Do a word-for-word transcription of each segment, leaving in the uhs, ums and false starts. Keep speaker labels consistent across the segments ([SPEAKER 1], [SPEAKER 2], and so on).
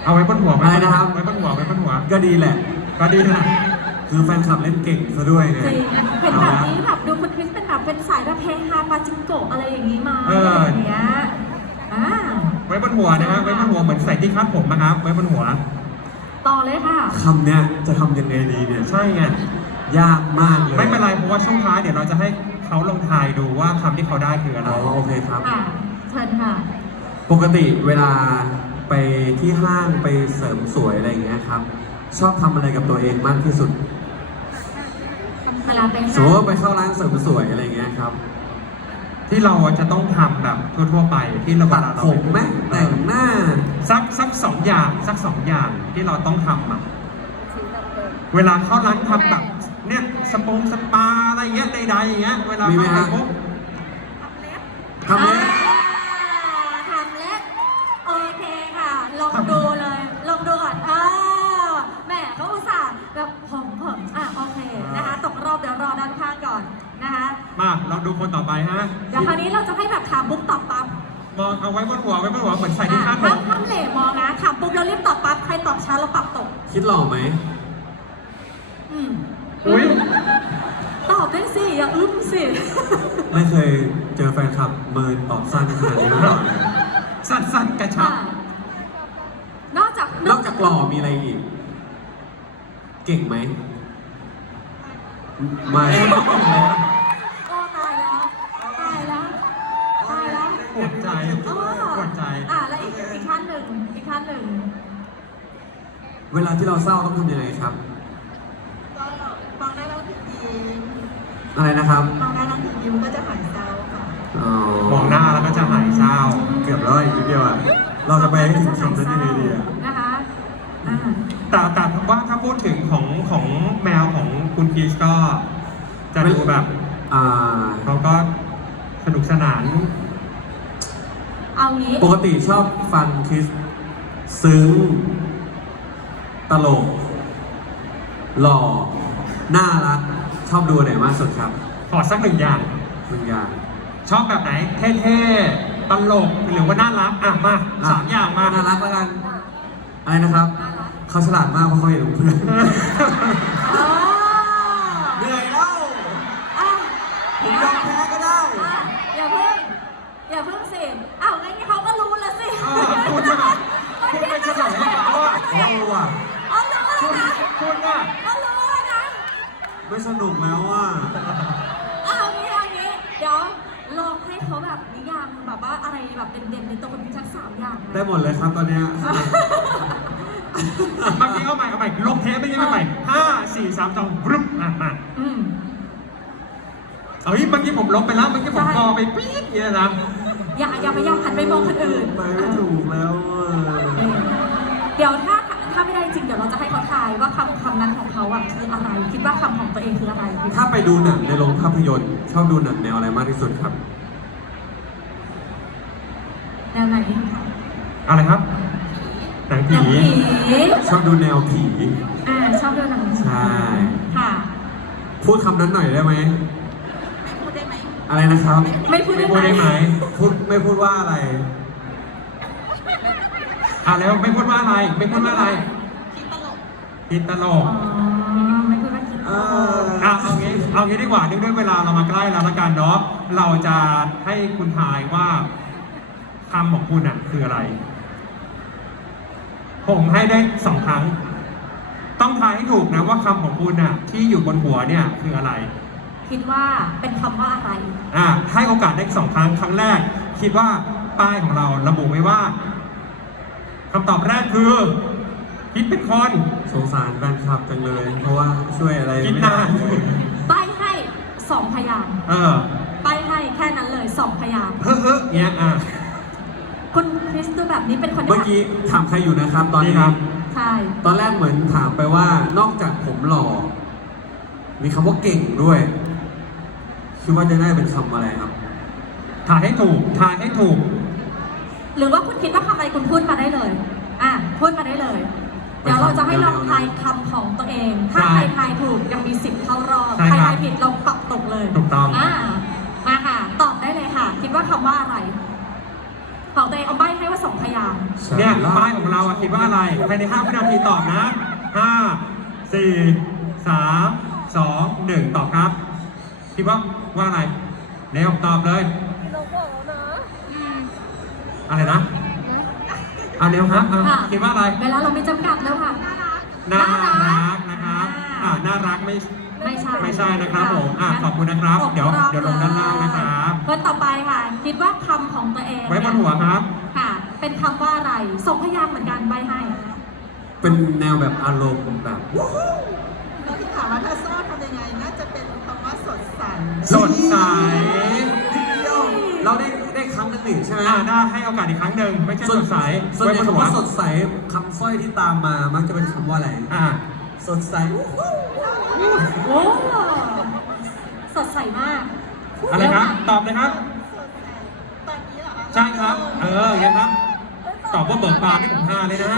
[SPEAKER 1] เอาไว้บนหัว
[SPEAKER 2] อะไรนะครับ
[SPEAKER 1] ไว้บนหัวไว้บนหัว
[SPEAKER 2] ก็ดีแหละ
[SPEAKER 1] ก็ดีนะ
[SPEAKER 2] คือแฟนคลับเล่นเก่งซะด้วยเนี่ย
[SPEAKER 3] จริงเห็นแบบนี้แบบดูคุณคริสเป็นแบบเป็นสายแบบเฮฮาปาจิงโกะอะไรอย่างนี้มา
[SPEAKER 1] เอ
[SPEAKER 3] อะไร
[SPEAKER 1] อ
[SPEAKER 3] อย่างเงี้ยอ่า
[SPEAKER 1] ไว้บนหัวนะฮะไว้บนหัวเหมือนใส่ที่คาดผมนะครับไว้บนหัว
[SPEAKER 3] ต่อเลยค่ะ
[SPEAKER 2] คำเนี้ยจะทำยังไงดีเนี่ย
[SPEAKER 1] ใช่ไง
[SPEAKER 2] ยากมากเลย
[SPEAKER 1] ไม่เป็นไรเพราะว่าช่วงท้ายเดี๋ยวเราจะให้เขาลองทายดูว่าคำที่เขาได้คืออะไร
[SPEAKER 2] อ๋อโอเคครับ
[SPEAKER 3] อ่าเชิญค่ะ
[SPEAKER 2] ปกติเวลาไปที่ห้างไปเสริมสวยอะไรอย่างเงี้ยครับ ชอบทำอะไรกับตัวเองมากที่สุด
[SPEAKER 3] เวลาเป็น
[SPEAKER 2] สมมติว่าไปเข้าร้านเสริมสวยอะไรอย่างเงี้ยครับ
[SPEAKER 1] ที่เราจะต้องทำแบบทั่วๆไปที่เราเว
[SPEAKER 2] ตัด
[SPEAKER 1] ลาเรา
[SPEAKER 2] ผมไหมแต่งหน้า
[SPEAKER 1] สักสักสองอย่างสักสองอย่างที่เราต้องทำอ่ะเวลาเข้าร้านทำแบบเนี่ยสปงสปาอะไรเงี้ยใดๆอย่างเงี้ยเวลา
[SPEAKER 2] มีไหม
[SPEAKER 1] เข้าไป
[SPEAKER 2] ฮะ
[SPEAKER 1] ปุ๊บ
[SPEAKER 2] ทำเล็บ
[SPEAKER 3] ทำเล็บโอเคค่ะลองดูเลยลองดูก่อนอ่าแหมเขาอุตส่าห์แบบผมผมอ่ะโอเคนะคะตกรอบเดี๋ยวรอด้านข้างก่อนนะคะ
[SPEAKER 1] มาเราดูคนต่อไปฮะ
[SPEAKER 3] เดี๋ยวคราวนี้เราจะให้แบบถามปุ๊บตอบปั๊บ
[SPEAKER 1] มองเอาไว้บนหัวไว้บนหัวเหมือนใส่ที่
[SPEAKER 3] อ่ะ
[SPEAKER 1] คาดผ
[SPEAKER 3] ห้าม
[SPEAKER 1] ม
[SPEAKER 3] ห้ามเหล่มองนะถามปุ๊บเรารีบตอบปั๊บใครตอบช้าเราปรับตก
[SPEAKER 2] คิดหล่อไหม
[SPEAKER 3] อืม
[SPEAKER 1] อุ้ย
[SPEAKER 3] ตอบได้สิอย่าอึ้มสิ
[SPEAKER 2] ไม่เคยเจอแฟนคลับเมินตอบสั้นขนาดนี้มาก่อนเลย
[SPEAKER 1] สั้นๆกระชับ
[SPEAKER 3] อ่ะนอกจาก
[SPEAKER 2] นอกจากหล่อมีอะไรอีก เก่งไหม ไม่
[SPEAKER 3] โอ้ตายแล้วตายแล้วตายแล้ว
[SPEAKER 1] ปวดใจ
[SPEAKER 3] อ๋อ
[SPEAKER 1] ปวดใจ
[SPEAKER 3] อ่ะแล้วอีกอีกขั้นหนึ่งอีกขั้นหนึ่ง
[SPEAKER 2] เวลาที่เราเศร้าต้องทำยังไงครับ
[SPEAKER 4] ก็มองหน้าเราถึงยิ้ม
[SPEAKER 2] อะไรนะครับ
[SPEAKER 4] มองหน้าเราถึงยิ้มก็จะหายเศร้าค่ะ
[SPEAKER 2] อ๋อ
[SPEAKER 1] มองหน้าแล้วก็จะหายเศร้า
[SPEAKER 2] เกือบแล้วอีกนิดเดียวอ่ะ เราจะไปให้ถึงคำนั้นยังไงดีอ่ะ
[SPEAKER 3] นะคะอ่า
[SPEAKER 1] แต่แต่ว่าถ้าพูดถึงของของแมวของคุณพีชก็จะดูแบบ
[SPEAKER 2] อ่า
[SPEAKER 1] เขาก็สนุกสนาน
[SPEAKER 3] เอางี้
[SPEAKER 2] ปกติชอบฟังคริสซึ้ง ตลก หล่อ น่ารัก ชอบดูอันไหนมากสุดครับ
[SPEAKER 1] ขอสักหนึ่งอย่าง
[SPEAKER 2] หนึ่งอย่าง
[SPEAKER 1] ชอบแบบไหน เท่ๆ ตลก หรือว่าน่ารัก อ่ะ มาสามอย่างมา
[SPEAKER 2] น่ารักแล้วกัน อะไรนะครับ เขาฉลาดมากเพราะเขาเห็นเพื่อน
[SPEAKER 3] อ๋อ
[SPEAKER 2] เหนื่อยแล้ว
[SPEAKER 3] อ่ะ
[SPEAKER 2] ผมยอมแพ้ก็ได้
[SPEAKER 3] อ่ะอย่าเพิ่งอย่าเพิ่งสิอ้าวงั้นเขาก็รู้แล้วสิ
[SPEAKER 1] เออคุณอะคุณไปเฉลยเขาว่า
[SPEAKER 2] โอ้ว่ะ
[SPEAKER 3] อ๋อรู้แล้ว
[SPEAKER 1] คุณ
[SPEAKER 3] นะ
[SPEAKER 1] คุณอะ
[SPEAKER 3] อ๋อรู้แล้วนะ
[SPEAKER 2] ไม่สนุกแล้วอ่ะ
[SPEAKER 3] เอางี้เอางี้เดี๋ยวลองให้เขาแบบนิยามแบบว่าอะไรแบบเด่นๆในตัวคนพิชักสามอย่างนะ
[SPEAKER 2] ได้หมดเลยครับตอนเนี้ย
[SPEAKER 1] เมื่อกี้เอาใหม่เอาใหม่ลบเทปไม่ใช่ใหม่ห้าสี่สามสองรึบอ่ะมา
[SPEAKER 3] อืม
[SPEAKER 1] เอ้ยเมื่อกี้ผมลบไปแล้วเมื่อกี้ผม
[SPEAKER 3] ใช่
[SPEAKER 1] กอไปปี๊ดเนี่ยนะ
[SPEAKER 3] อย่าอย่าพยายามหันไปมองคนอื่น
[SPEAKER 2] ไปไม่ถูกแล้วอ่ะ
[SPEAKER 3] เออเดี๋ยวถ้าถ้าไม่ได้จริงเดี๋ยวเราจะให้เขาทายว่าคำคำนั้นของเขาอ่ะคืออะไร คิดว่าคำของตัวเองคืออะไร
[SPEAKER 2] ถ้าไปดูหนังในโรงภาพยนตร์ชอบดูหนังแนวอะไรมากที่สุดครับ
[SPEAKER 3] แนวไหน
[SPEAKER 1] อะไรครับ หนัง
[SPEAKER 3] หนัง
[SPEAKER 1] ผี
[SPEAKER 3] ผี
[SPEAKER 2] ชอบดูแนวผี
[SPEAKER 3] อ่าชอบดูหนังผี
[SPEAKER 2] ใช่
[SPEAKER 3] ค่ะ
[SPEAKER 2] พูดคำนั้นหน่อยได้ไหม
[SPEAKER 4] ไม่พูดได้ไหม
[SPEAKER 2] อะไรนะครับ
[SPEAKER 3] ไม่พูด
[SPEAKER 1] ไม่
[SPEAKER 3] ได้
[SPEAKER 1] พูดได้
[SPEAKER 3] ไห
[SPEAKER 1] ไห
[SPEAKER 3] ม
[SPEAKER 1] ม
[SPEAKER 2] พูดไม่พูดว่าอะไร
[SPEAKER 1] อ่ะแล้วไม่พูดว่าอะไร ไม่พูดว่าอะไร
[SPEAKER 4] คิดตลก
[SPEAKER 1] คิดตล
[SPEAKER 3] อ๋อก ไม่พูดว่าคิด
[SPEAKER 2] เออ
[SPEAKER 1] อ่ะเอางี้เอางี้ดีกว่าเนื่องด้วยเวลาเรามาใกล้แล้วละกันเนาะเราจะให้คุณทายว่าคำของคุณอ่ะคืออะไร ผมให้ได้สองครั้ง ต้องทายให้ถูกนะว่าคำของคุณอ่ะ ที่อยู่บนหัวเนี่ยคืออะไร
[SPEAKER 3] คิดว่าเป็นคำว่าอะไร
[SPEAKER 1] อ่ะให้โอกาสได้สองครั้งครั้งแรก คิดว่าป้ายของเราระบุไว้ว่าคำตอบแรกคือ คิดเป็นคน
[SPEAKER 2] สงสารแฟนคลับจังเลย เพราะว่าช่วยอะไร
[SPEAKER 1] คิด
[SPEAKER 2] ไม่
[SPEAKER 1] นาน
[SPEAKER 2] ได้เลย
[SPEAKER 3] ใบให้สองพยางค์
[SPEAKER 1] เออ
[SPEAKER 3] ใบให้แค่นั้นเลยสองพยางค์
[SPEAKER 1] เฮ้อเฮ้อเนี้ยอ่ะ
[SPEAKER 3] คุณคริสตูแบบนี้เป็นคน
[SPEAKER 2] เมื่อกี้ถามใครอยู่นะครับ ตอน
[SPEAKER 1] นี่
[SPEAKER 2] นี้
[SPEAKER 1] ครับ
[SPEAKER 3] ใช่
[SPEAKER 2] ตอนแรกเหมือนถามไปว่านอกจากผมหล่อ มีคำว่าเก่งด้วยคิดว่าจะได้เป็นคำอะไรครับ
[SPEAKER 1] ทายให้ถูกทายให้ถูก
[SPEAKER 3] หรือว่าคุณคิดว่าคำอะไรคุณพูดมาได้เลย อ่ะพูดมาได้เลย เดี๋ยวเราจะให้ลองทายคำของตัวเอง ถ้า
[SPEAKER 1] ใช่
[SPEAKER 3] ใครทายถูกยังมีสิทธิ์เข้ารอบ
[SPEAKER 1] ใช่
[SPEAKER 3] ใคร
[SPEAKER 1] ครับ
[SPEAKER 3] ทายผิดเราปรับตกเลย
[SPEAKER 1] ถูกต้อง
[SPEAKER 3] อ่ามาค่ะ ตอบได้เลยค่ะ คิดว่าคำว่าอะไร ของตัวเองเอาใบให้ว่าสองพยางค์
[SPEAKER 2] ช
[SPEAKER 1] เนี่ยป้ายของเราอะคิดว่าอะไรภายในห้าวินาทีตอบนะห้า สี่ สาม สอง หนึ่งตอบครับ คิดว่าว่าอะไรเร็วตอบเลย
[SPEAKER 4] เราบอกแล้วนะ
[SPEAKER 1] อะไรนะเอาเร็วครับเอา
[SPEAKER 3] ค่ะ
[SPEAKER 1] คิดว่าอะไร
[SPEAKER 3] เวลาเราไม่จำกัดแล้วค่ะ
[SPEAKER 1] น่า
[SPEAKER 3] น่ารั
[SPEAKER 1] รั
[SPEAKER 3] ก
[SPEAKER 1] กนะครับ
[SPEAKER 3] อ่า
[SPEAKER 1] อ่าน่ารักไม่
[SPEAKER 3] ไม่ใช่
[SPEAKER 1] ไม่ใช่นะครับผมอ่ะขอบคุณนะครับ เดี๋ยวเดี๋ยวลงด้านล่างนะครับ
[SPEAKER 3] คนต่อไปค่ะ คิดว่าคำของตัวเอง
[SPEAKER 1] ไว้บนหัวครับ
[SPEAKER 3] ค่ะ เป็นคำว่าอะไรสองพยางค์เหมือนกันใบให้
[SPEAKER 2] เป็นแนวแบบอารมณ์แบบ
[SPEAKER 4] เราที่ถามว่าถ้าโซ่ทำยังไง น่าจะเป็นคำว่าสดใส
[SPEAKER 1] สดใส
[SPEAKER 2] นิดเดียวเราได้ได้ครั้งหนึงนี่ใช่ไหม
[SPEAKER 1] อ่าได้ให้โอกาสอีกครั้งหนึ่งไม่ใช่สดใส
[SPEAKER 2] ส่วนใหญ่
[SPEAKER 1] ไว้บนหั
[SPEAKER 2] คำว่าสดใสคำสร้อยที่ตามมามักจะเป็นคำว่าอะไร
[SPEAKER 1] อ่า
[SPEAKER 2] สดใสอู้หู้
[SPEAKER 3] โอ้สดใสมาก
[SPEAKER 1] อะไรครับ ตอบเลยครับ
[SPEAKER 4] ตอนนี้เหรอคะ
[SPEAKER 1] ใช่ครับ เอออย่างนี้ครับ ตอบว่าเบิกบานที่ผมห้าเลยนะ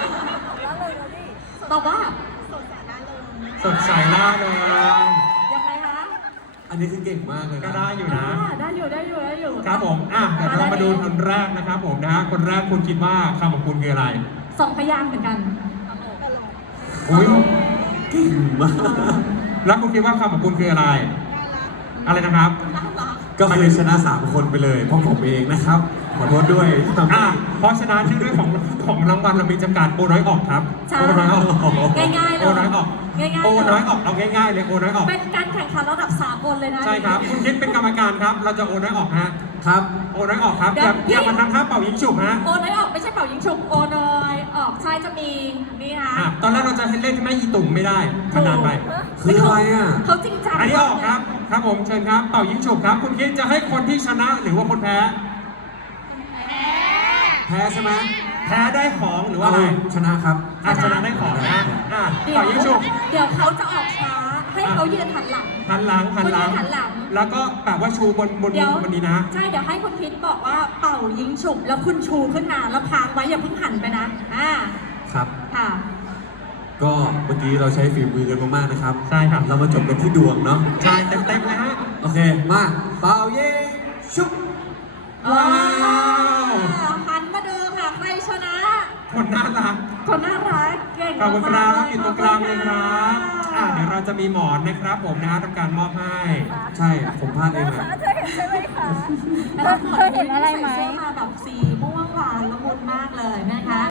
[SPEAKER 3] ตอบว่า
[SPEAKER 4] สดใสน่าเริง
[SPEAKER 1] สดใสล่าเริง
[SPEAKER 3] ยังไงคะ
[SPEAKER 2] อันนี้คือเก่งมากเลย
[SPEAKER 1] ก็
[SPEAKER 2] นะ
[SPEAKER 1] ได้อยู่นะ
[SPEAKER 3] อ่าได้อยู่ได้อยู่ได้อยู่
[SPEAKER 1] ครับผม อ่ะเดี๋ยวเรามาดูคนแรกนะครับผมนะฮะ คนแรกคุณคิดว่าคำของคุณคืออะไร
[SPEAKER 3] สองพยางค์เหมือนกัน
[SPEAKER 1] อุ้ย
[SPEAKER 2] เก่งมาก
[SPEAKER 1] แล้วคุณคิดว่าคำของคุณคืออะไร อะไรนะครับ
[SPEAKER 2] ก็คือชนะสามคนไปเลยเพราะผมเองนะครับ ขอโทษด้วยทำให้
[SPEAKER 1] อ่ะเพราะฉะนั้นที่ด้วยของของรางวัลเรามีจำกัดโอน้อยออกครับ
[SPEAKER 3] ใช่
[SPEAKER 1] โอน้อยออก
[SPEAKER 3] ง่ายๆเลย
[SPEAKER 1] โอน้อยออก
[SPEAKER 3] ง่ายๆ
[SPEAKER 1] โอ
[SPEAKER 3] เลย
[SPEAKER 1] น้อยออก เอาง่ายๆเลยโอน้อยออก
[SPEAKER 3] เป็นการแข่งขันระดับสากลเลยนะ
[SPEAKER 1] ใช่ครับ คุณคิดเป็นกรรมการครับ เราจะโอน้อยออกฮะ
[SPEAKER 2] ครับ
[SPEAKER 1] โอน้อยออกครับ
[SPEAKER 3] เดี๋
[SPEAKER 1] อ
[SPEAKER 3] ยว
[SPEAKER 1] ย่าอย่ามาทำท่าเป่ายิงฉุบฮะ
[SPEAKER 3] โอน้อยออกไม่ใช่เป่ายิงฉุบโอน้อยออกใช่จะมีนี่นะ
[SPEAKER 1] อ่ะตอนแรกเราจะให้เล่นที่ไม่ยีตุ่มไม่ได้มันนานไป
[SPEAKER 2] คืออะไรอ่ะ
[SPEAKER 3] เขาจริงจัง
[SPEAKER 1] อันนี้ออกครับ ครับผมเชิญครับ เป่ายิงฉุบครับ คุณคิดจะให้คนที่ชนะหรือว่าคนแพ้
[SPEAKER 2] แพ้ใช่ไหม
[SPEAKER 1] แพ้ได้ของหรือว่าอะไร
[SPEAKER 2] ชนะครับ
[SPEAKER 1] อ่ะชนะได้ของนะอ่ะ
[SPEAKER 3] เดี๋ยว
[SPEAKER 1] เป่ายิงฉุบ
[SPEAKER 3] เดี๋ยวเขาจะออกช้า ให้เขายืนหันหลัง
[SPEAKER 1] หันหลังหันหลัง
[SPEAKER 3] คุณยืนหันหลัง
[SPEAKER 1] แล้วก็แบบว่าชูบนบน
[SPEAKER 3] เดี๋ยว
[SPEAKER 1] บนนี้นะ
[SPEAKER 3] ใช่เดี๋ยวให้คุณพิษบอกว่าเป่ายิงฉุบแล้วคุณชูขึ้นมาแล้วพางไว้อย่าเพิ่งหันไปนะอ่า
[SPEAKER 2] ครับ
[SPEAKER 3] ค่ะ
[SPEAKER 2] ก็เมื่อกี้เราใช้ฝีมือกันมากๆนะครับ
[SPEAKER 1] ใช่ครับ
[SPEAKER 2] เรามาจบกันที่ดวงเนาะ
[SPEAKER 1] ใช่เต็มๆเลยฮะ
[SPEAKER 2] โอเค มาเป่าเย่ชุบ
[SPEAKER 1] ว้าว
[SPEAKER 3] หันมาดูค่ะใครชนะ
[SPEAKER 1] คนน่ารัก
[SPEAKER 3] คนน่ารักเก่ง
[SPEAKER 1] ขอบคุณครั
[SPEAKER 3] มา
[SPEAKER 1] บ
[SPEAKER 3] กๆ
[SPEAKER 1] อยู่ตรงกลางเลยครับอ่ะเดี๋ยวเราจะมีหมอนนะครับผมนะฮะทำการมอบให้
[SPEAKER 2] ใช่ ผมพลาดเองอะ
[SPEAKER 4] เธอเห็นใช่ไหมคะ
[SPEAKER 3] แล้ว
[SPEAKER 4] เธอเห็นอะไรไหม
[SPEAKER 3] ใส่เสื้อมาแบบสีม่วงหวานละมุนมากเลยนะคะ